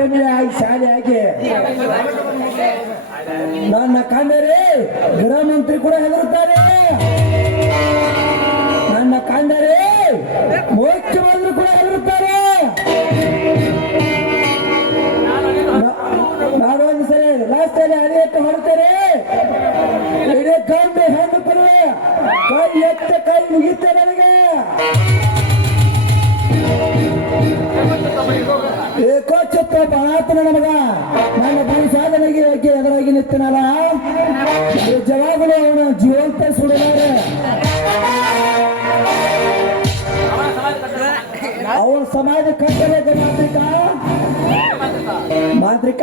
ಮೆಟ್ಟಿನಿಂದ ಪರಾಕ್ರಮಿ ಆಗಿ ಶಾಲೆ ಆಗಿ ನನ್ನ ಕಂಡರೆ ಗೃಹ ಮಂತ್ರಿ ಕೂಡ ಹೆದರುತ್ತಾರೆ. ನನ್ನ ಕಂಡರೆ ಮುಖ್ಯಮಂತ್ರಿ ಬಹಳಾತನ ನಮಗ ನನ್ನ ಭೂಮಿ ಸಾಧನೆಗೆ ಎದುರಾಗಿ ನಿಂತನಲ್ಲ. ನಿಜವಾಗಲೂ ಅವನು ಜೀವಂತ ಸುಡಿದಾರೆ ಅವನ ಸಮಾಜ ಕಟ್ಟಬೇಕು ಮಾಂತ್ರಿಕ? ಮಾಂತ್ರಿಕ?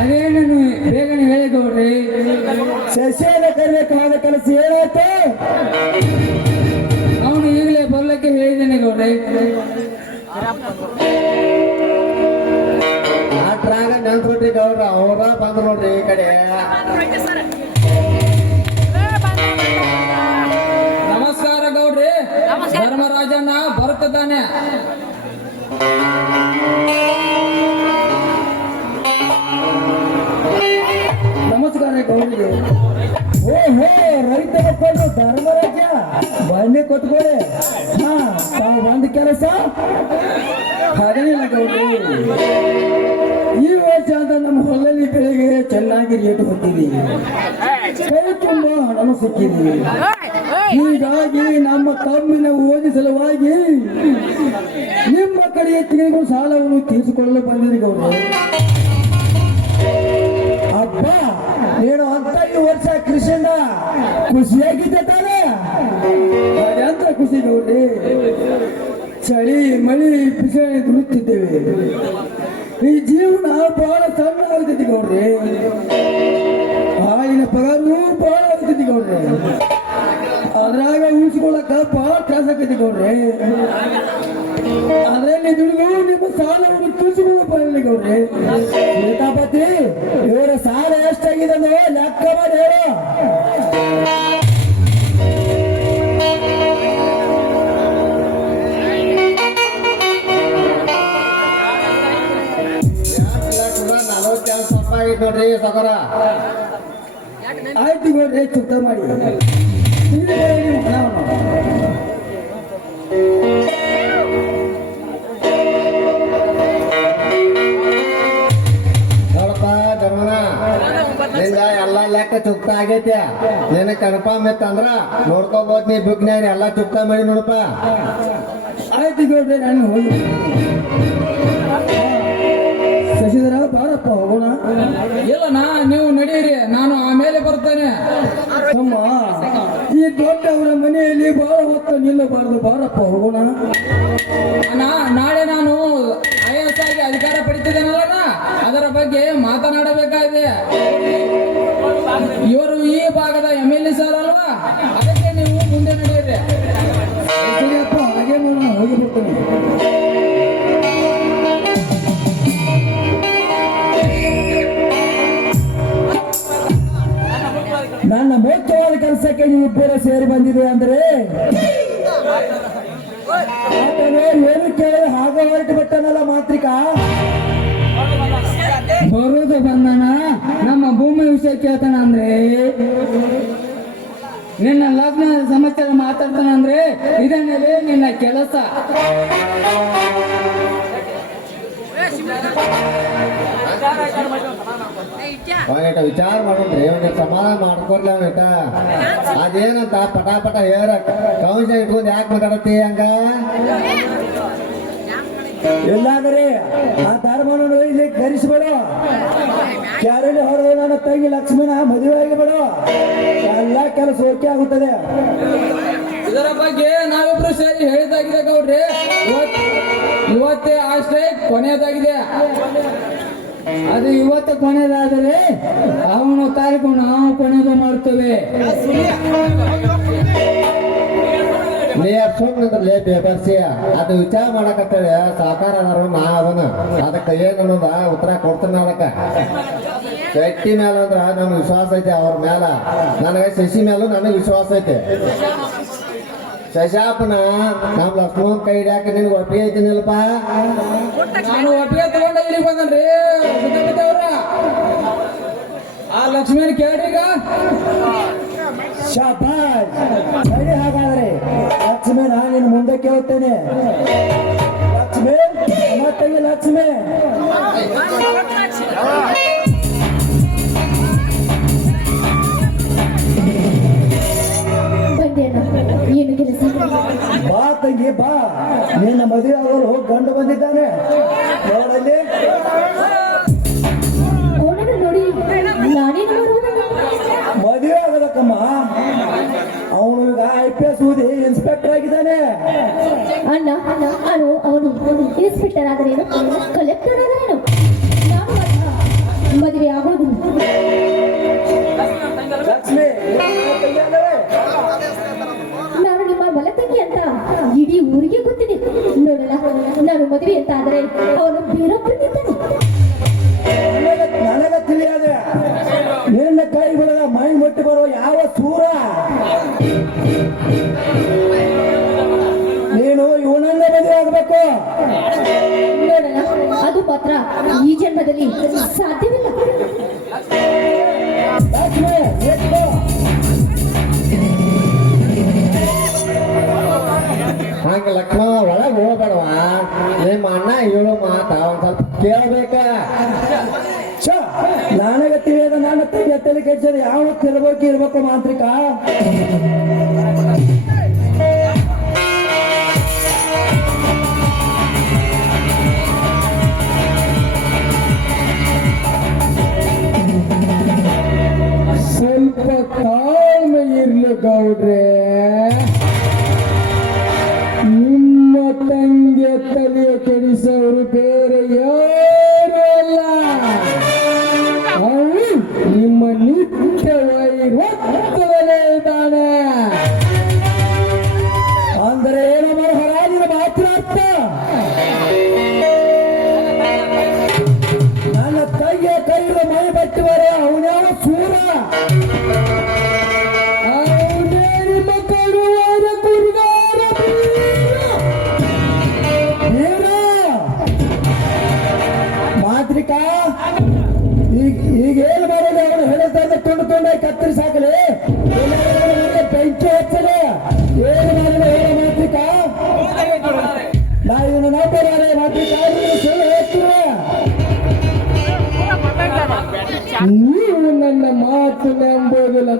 ಅದೇನು ಬೇಗನೆ ಹೇಳಿದವ್ರಿ ಸಸ್ಯನ ಕರಿಬೇಕಾದ ಕೆಲಸ ಏನಾಯ್ತು? ಅವನು ಈಗಲೇ ಬರ್ಲಿಕ್ಕೆ ಹೇಳಿದ್ದೇನೆ ಗೌಡ್ರಿ. ಧರ್ಮರಾಜ ಬನ್ನಿ ಕೊತ್ಕೊಳ್ಳಿ. ಹಾ, ತಾವು ಒಂದು ಕೆಲಸ? ಹಾಗೇನಿಲ್ಲ ಗೌಡ್ರಿ ಈ ವರ್ಷ ಅಂತ ನಮ್ಮ ಹೊಲದಲ್ಲಿ ಬೆಳೆಗೆ ಚೆನ್ನಾಗಿ ರೇಟ್ ಹೊತ್ತಿದೆ ಕೈ ತುಂಬ ಹಣನು ಸಿಕ್ಕಿದೆ ಹೀಗಾಗಿ ನಮ್ಮ ತಮ್ಮಿನ ಓದಿ ಸಲುವಾಗಿ ನಿಮ್ಮ ಕಡೆಯ ತಿಳಿದು ಸಾಲವನ್ನು ತೀರಿಸಿಕೊಳ್ಳಲು ಬಂದಿದೆ ಗೌಡ್ರು ಅಬ್ಬ! ನೀನು ಅಂತ ಈ ವರ್ಷ ಕೃಷ್ಣ ಖುಷಿಯಾಗಿದ್ದೆ ತಾನೇ? ಅಂತ ಖುಷಿ ನೋಡಿ ಚಳಿ, ಮಳಿ ಬಿಸಿ ದುಡುತ್ತಿದ್ದೇವೆ ಈ ಜೀವನ ಬಹಳ ಸಣ್ಣ ಆಗ್ತೈತಿ ಗೌಡ್ರಿ ಹಾಲಿನ ಪಗಾರು ಬಹಳ ಆಗ್ತೈತಿ ನೋಡ್ರಿ. ಅದ್ರಾಗ ಉಳಿಸ್ಕೊಳಕ ಬಹಳ ತ್ರಾಸ ಆಕೈತಿ ನೋಡ್ರಿ. ಅದ್ರಲ್ಲಿ ದುಡಿದು ನಿಮ್ಮ ಸಾಲವನ್ನು ತಿಳಿಸಿಕೊಳ್ಳೋ ಬರಲಿ ಗೌಡ್ರಿ. ಆಯ್ತು ಗೌಡ್ರಿ ಚುಕ್ತ ಮಾಡಿ. ನೋಡಪ್ಪ ನಿಂದ ಎಲ್ಲ ಲೆಕ್ಕ ಚುಕ್ತ ಆಗೈತೆ ನಿನಗೆ ಕನ್ಫರ್ಮ್ ಇತ್ತು ಅಂದ್ರ ನೋಡ್ಕೋಬೋದು ನೀ ಬುಕ್ ನಾನು ಎಲ್ಲ ಚುಕ್ತ ಮಾಡಿ ನೋಡಪ್ಪ ಆಯ್ತು ಗೌಡ್ರೆ, ನಾನು ಹೋಗಿ ಹೋಗೋಣ. ನಾ ನಾಳೆ ನಾನು ಐ ಎಸ್ ಆಗಿ ಅಧಿಕಾರ ಪಡಿತಿದ್ದೇನಲ್ಲಣ್ಣ? ಅದರ ಬಗ್ಗೆ ಮಾತನಾಡಬೇಕಾಗಿದೆ. ಇವರು ಈ ಭಾಗದ ಎಂ ಎಲ್ ಎ ಸರ್ ಅಲ್ವಾ? ಅದಕ್ಕೆ ನೀವು ಮುಂದೆ ನಡೆಯಿರಿ. ಹಾಗೆ ನಾನು ಹೋಗಿಬಿಡ್ತೇನೆ ನನ್ನ ಮುಖ್ಯವಾದ ಕೆಲಸಕ್ಕೆ ನೀವು ಇಬ್ಬರು ಸೇರಿ ಬಂದಿದೆ ಅಂದ್ರೆ ಆತನು ಏನು ಕೇಳಿ ಹಾಗ ಹೊರಟು ಬಿಟ್ಟನಲ್ಲ ಮಾಂತ್ರಿಕ? ಬರುವುದು ಬಂದನ, ನಮ್ಮ ಭೂಮಿ ವಿಷಯ ಕೇಳ್ತಾನ ಅಂದ್ರೆ? ನಿನ್ನ ಲಗ್ನ ಸಮಸ್ಯೆ ಮಾತಾಡ್ತಾನ ಅಂದ್ರೆ ಇದನ್ನೇ ನಿನ್ನ ಕೆಲಸ. ಅವನಿಟ ವಿಚಾರ ಮಾಡೋಣ್ರಿ ಅವನಿಗೆ ಸಮಾಧಾನ ಮಾಡ್ಕೊಡ್ಲ ಅವನಿಟ ಅದೇನಂತ ಪಟ ಪಟ ಹೇರ ಕೌಶ ಇಟ್ಕೊಂಡು ಯಾಕೆ ಮಾತಾಡತ್ತಿ ಹಂಗ? ಎಲ್ಲಾದರೆ ಆ ಧರ್ಮವನ್ನು ಇಲ್ಲಿ ಕರೆಸಿಬಿಡು ಕ್ಯಾರಲ್ಲಿ ಹೊರಗೆ ನನ್ನ ತಂಗಿ ಲಕ್ಷ್ಮಣ ಮದುವೆ ಆಗಿಬಿಡು. ಎಲ್ಲ ಕೆಲಸ ಓಕೆ ಆಗುತ್ತದೆ. ಇದರ ಬಗ್ಗೆ ನಾವಿಬ್ರು ಸೇರಿ ಹೇಳಿದಾಗಿದೆ ಗೌಡ್ರಿ. ಇವತ್- ಇವತ್ತೇ ಆ ಸ್ಟ್ರೈಕ್ ಕೊನೆಯದಾಗಿದೆ. ಅದು ಇವತ್ತು ಕೊನೆದಾದರೆ ಅವನು ತಾರೀಕು ನಾವು ಕೊನೆದ ಮಾಡ್ತೇವೆ. ಸುಮ್ಮನೆ ಬೇಬರ್ಸಿ ಅದು ವಿಚಾರ ಮಾಡಕತ್ತೇವೆ. ಸಾಕಾರ ಅದಾರು ನಾ ಅದನ್ನ ಅದಕ್ಕೆ ಏನನ್ನೋದ ಉತ್ತರ ಕೊಡ್ತೀನಿ ಅದಕ್ಕೆ. ಶಕ್ತಿ ಮೇಲೆ ಅಂದ್ರ ನಮ್ಗೆ ವಿಶ್ವಾಸ ಐತೆ ಅವ್ರ ಮೇಲೆ ನನಗೆ ಶಶಿ ಮೇಲೂ ನನಗೆ ವಿಶ್ವಾಸ ಐತೆ. ಶಶಾಪನ ನಮ್ ಲಕ್ಷ್ಮಣ್ ಕೈ ಹಿಡ್ಯಾಕ ನಿನ್ಗೆ ಒಪ್ಪಿಗೆ ಐತಿನಿಲ್ಪ ನಾನು ಒಟ್ಟಿಗೆ ತಗೊಂಡ ಇಲ್ಲಿಗೆ ಬಂದನ್ರಿ ಅವ್ರ ಆ ಲಕ್ಷ್ಮೀನ ಕೇಳ್ರಿ ಈಗ ಇನ್ಸ್ಪೆಕ್ಟರ್ ಆದರೇನು ಕಲೆಕ್ಟರ್ ಆದರೇನು ನಾನು ಮದುವೆ ಆಗೋದಿಲ್ಲ? ನಾನು ನಿಮ್ಮ ಮಲತಂಗಿ ಅಂತ ಇಡೀ ಊರಿಗೆ ಗೊತ್ತಿದೆ. ನೋಡಲ್ಲ ನಾನು ಮದುವೆ ಅಂತ ಆದರೆ ಅವನು ಹಂಗ ಲಕ್ಷ್ಮಣ ಒಳಗೆ ಹೋಗ್ಬೇಡವ? ನಿಮ್ಮ ಅಣ್ಣ ಹೇಳೋ ಮಾತ, ಒಂದ್ ಸ್ವಲ್ಪ ಕೇಳ್ಬೇಕ? ನಾನಾಗ ತಿಳಿಯದ ತಂಗಿ ತಲೆ ಕೆಡ್ಸದ ಯಾವ ತಿರ್ಬೇಕು ಇರ್ಬೇಕು ಮಾಂತ್ರಿಕ? tratar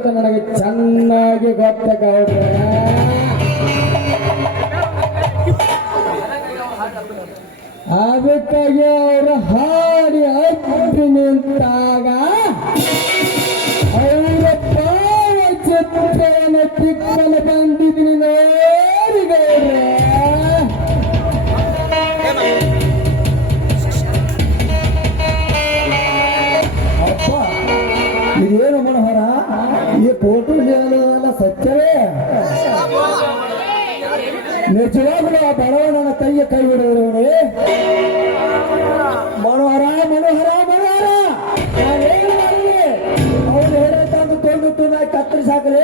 ಅಂತ ನನಗೆ ಚೆನ್ನಾಗಿ ಗೊತ್ತ ಗೌಡ್ರೆ ಅದಕ್ಕಾಗಿ ಅವರ ಹಾಡಿ ಅಪ್ಪಿ ನಿಂತಾಗ ಆ ಕೈಯ ಕೈ ಬಿಡುವವರೇ ಮನೋಹರ ಮನೋಹರ ಮನೋಹರ. ಅವನು ಹೇಳಂತಂದು ತೊಂದು ತುನ ಕತ್ತರಿಸಿ ಹಾಕಲಿ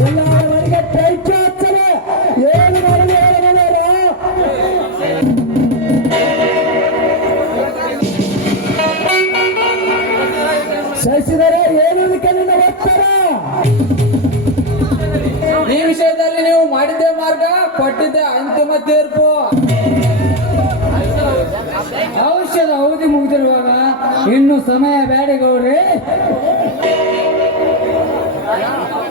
ಎಲ್ಲ ಮನೆಗೆ ಬೆಂಕಿ ಹಚ್ಚಲಿ ಏನು ಮಾಡಲಿ ಸಹಿಸಿದರೆ ಏನಕ್ಕೆ ನಿನ್ನ ಒತ್ತರ ಈ ವಿಷಯದಲ್ಲಿ ನೀವು ಮಾಡಿದ್ದೇ ಮಾರ್ಗ. ತೀರ್ಪು. ಔಷಧ ಅವಧಿ ಮುಗಿದಿರುವಾಗ ಇನ್ನು ಸಮಯ ಬೇಡಿ ಗೌಡ್ರಿ.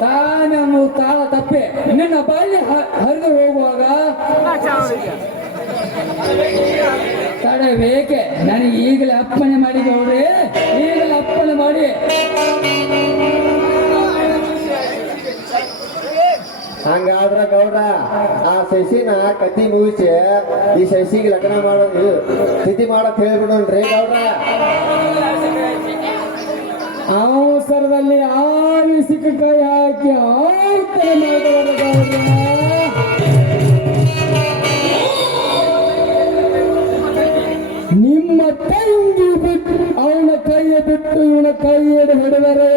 ತಾನನ್ನು ತಾಳ ತಪ್ಪಿ ನಿನ್ನ ಬಾಯಿ ಹರಿದು ಹೋಗುವಾಗ ತಡಬೇಕೆ ನನಗೆ ಈಗಲೇ ಅಪ್ಪಣೆ ಮಾಡಿ ಗೌಡ್ರಿ. ಈಗಲೇ ಅಪ್ಪಣೆ ಮಾಡಿ. ಹಂಗಾದ್ರ ಗೌಡ ಆ ಶಶಿನ ಕತಿ ಮುಗಿಸಿ ಈ ಶಶಿಗೆ ಲಗ್ನ ಮಾಡೋದು ಸ್ಥಿತಿ ಮಾಡಕ್ ಹೇಳ್ಬಿಡೋಣ್ರಿ ಗೌಡ ಅವಸರದಲ್ಲಿ ಸಿಕ್ಕ ಕೈ ಹಾಕಿ. ನಿಮ್ಮ ಕೈ ಬಿಟ್ಟು ಅವನ ಕೈಯ ಬಿಟ್ಟು ಇವನ ಕೈ ಹಿಡಿದು ಹಿಡಿದರೆ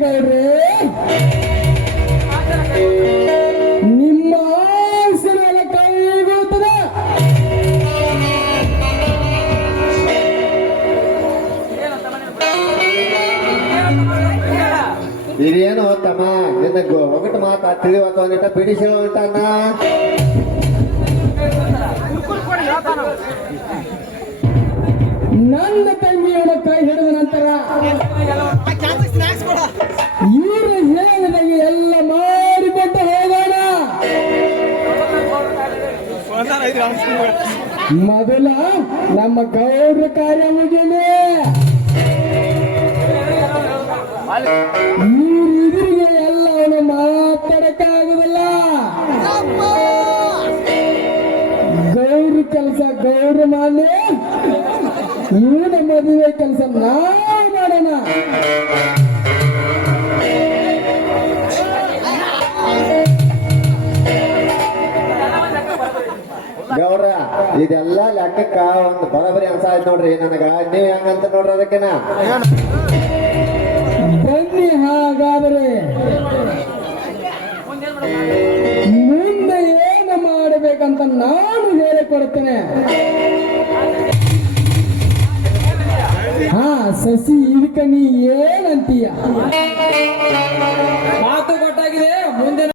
ಗೌಡ್ರಿ ನಿಮ್ಮ ಆಸೆಗಳ ಕೈಗೂತದೆ ಇದೇನು ತಮ್ಮ? ನಿನ್ನ ಒಗಟು ಮಾತಾ ತಿಳಿವತ್ತ ಒಂದಿಟ ಬಿಡಿಸಿ ಹೊಂಟಾನ ನನ್ನ ತಂಗಿಯವನ ಕೈ ಹಿಡಿದ ನಂತರ ಮೊದಲ ನಮ್ಮ ಗೌಡ್ರ ಕಾರ್ಯ ಮುಗಿಲಿ. ಇದೆಲ್ಲ ಲೆಕ್ಕಕ್ಕ ಒಂದು ಬರಬರಿ ಅನ್ಸ ಆಯ್ತು ನೋಡ್ರಿ ನನಗ. ನೀವ್ ಹೆಂಗಂತ ನೋಡ್ರಿ ಅದಕ್ಕೆನ ಬನ್ನಿ ಹಾಗಾದರೆ. ಮುಂದೆ ಏನು ಮಾಡಬೇಕಂತ ನಾನು ಹೇಳಿಕೊಡ್ತೇನೆ. ಹಾ ಸಸಿ ಇದಕ್ಕ ನೀ ಏನಂತೀಯ? ಮಾತ